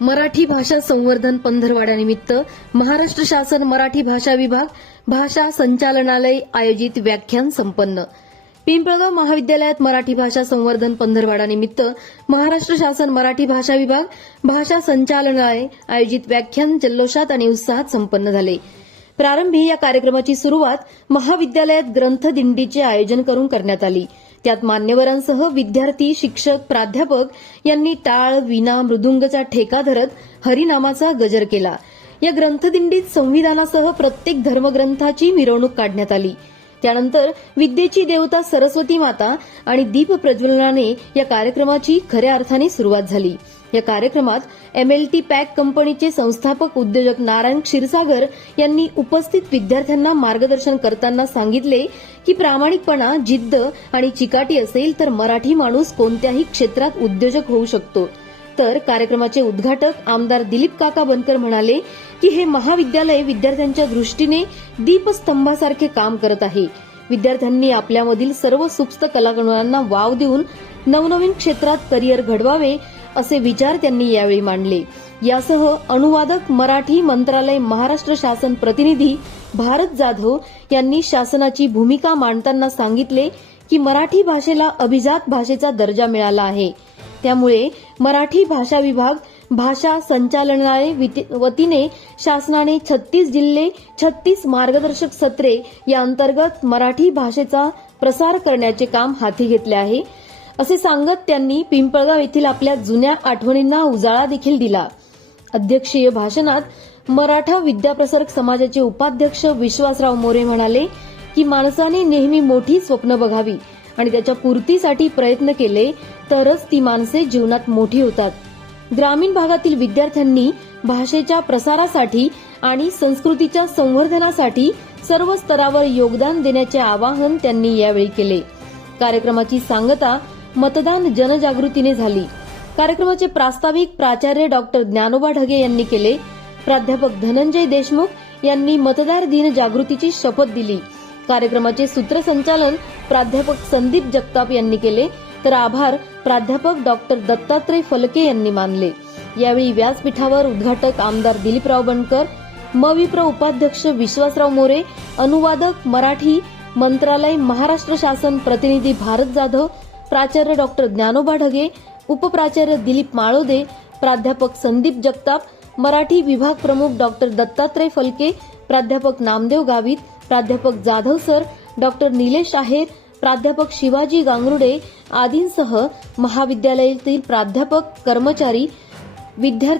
मराठी भाषा संवर्धन पंधरवाड्यानिमित्त महाराष्ट्र शासन मराठी भाषा विभाग भाषा संचालनालय आयोजित व्याख्यान संपन्न. पिंपळगाव महाविद्यालयात मराठी भाषा संवर्धन पंधरवाडानिमित्त महाराष्ट्र शासन मराठी भाषा विभाग भाषा संचालनालय आयोजित व्याख्यान जल्लोषात आणि उत्साहात संपन्न झाले. प्रारंभी या कार्यक्रमाची सुरुवात महाविद्यालयात ग्रंथदिंडीचे आयोजन करून करण्यात आली. त्यात मान्यवरांसह विद्यार्थी शिक्षक प्राध्यापक यांनी टाळ विना मृदुंगचा ठेका धरत हरिनामाचा गजर केला. या ग्रंथदिंडीत संविधानासह प्रत्येक धर्मग्रंथाची मिरवणूक काढण्यात आली. त्यानंतर विद्येची देवता सरस्वती माता आणि दीप प्रज्वलनाने या कार्यक्रमाची खऱ्या अर्थाने सुरुवात झाली. या कार्यक्रमात एमएलटी पॅक कंपनीचे संस्थापक उद्योजक नारायण क्षीरसागर यांनी उपस्थित विद्यार्थ्यांना मार्गदर्शन करताना सांगितले की प्रामाणिकपणा जिद्द आणि चिकाटी असेल तर मराठी माणूस कोणत्याही क्षेत्रात उद्योजक होऊ शकतो. तर कार्यक्रमाचे उद्घाटक आमदार दिलीप काका बनकर म्हणाले की हे महाविद्यालय विद्यार्थ्यांच्या दृष्टीने दीपस्तंभासारखे काम करत आहे. विद्यार्थ्यांनी आपल्यामधील सर्व सुप्त कलागुणांना वाव देऊन नवनवीन क्षेत्रात करिअर घडवावे असे विचार त्यांनी यावेळी मांडले. यासह अनुवादक मराठी मंत्रालय महाराष्ट्र शासन प्रतिनिधी भारत जाधव यांनी शासनाची भूमिका मांडताना सांगितले की मराठी भाषेला अभिजात भाषेचा दर्जा मिळाला आहे. त्यामुळे मराठी भाषा विभाग भाषा संचालनालय वतीने शासनाने छत्तीस जिल्हे छत्तीस मार्गदर्शक सत्रे या अंतर्गत मराठी भाषेचा प्रसार करण्याचे काम हाती घेतले आहे. असे सांगत त्यांनी पिंपळगाव येथील आपल्या जुन्या आठवणींना उजाळा देखील दिला. अध्यक्षीय भाषणात मराठा विद्याप्रसारक समाजाचे उपाध्यक्ष विश्वासराव मोरे म्हणाले की माणसाने नेहमी मोठी स्वप्न बघावी आणि त्याच्या पूर्तीसाठी प्रयत्न केले तरच ती माणसे जीवनात मोठी होतात. ग्रामीण भागातील विद्यार्थ्यांनी भाषेच्या प्रसारासाठी आणि संस्कृतीच्या संवर्धनासाठी सर्व स्तरावर योगदान देण्याचे आवाहन त्यांनी यावेळी केले. कार्यक्रमाची सांगता मतदान जनजागृतीने झाली. कार्यक्रमाचे प्रास्ताविक प्राचार्य डॉक्टर ज्ञानोबा ढगे यांनी केले. प्राध्यापक धनंजय देशमुख यांनी मतदार दिन जागृतीची शपथ दिली. कार्यक्रमाचे सूत्रसंचालन प्राध्यापक संदीप जगताप यांनी केले. तर आभार प्राध्यापक डॉक्टर दत्तात्रय फलके यांनी मानले. यावेळी व्यासपीठावर उद्घाटक आमदार दिलीपराव बनकर मविप्र उपाध्यक्ष विश्वासराव मोरे अनुवादक मराठी मंत्रालय महाराष्ट्र शासन प्रतिनिधी भारत जाधव प्राचार्य डॉक्टर ज्ञानोबा ढगे उपप्राचार्य दिलीप माळोदे प्राध्यापक संदीप जगताप मराठी विभाग प्रमुख डॉक्टर दत्तात्रय फलके प्राध्यापक नामदेव गावित प्राध्यापक जाधव सर डॉक्टर निलेश आहेर प्राध्यापक शिवाजी गांगरुडे आदींसह महाविद्यालयातील प्राध्यापक कर्मचारी विद्यार्थी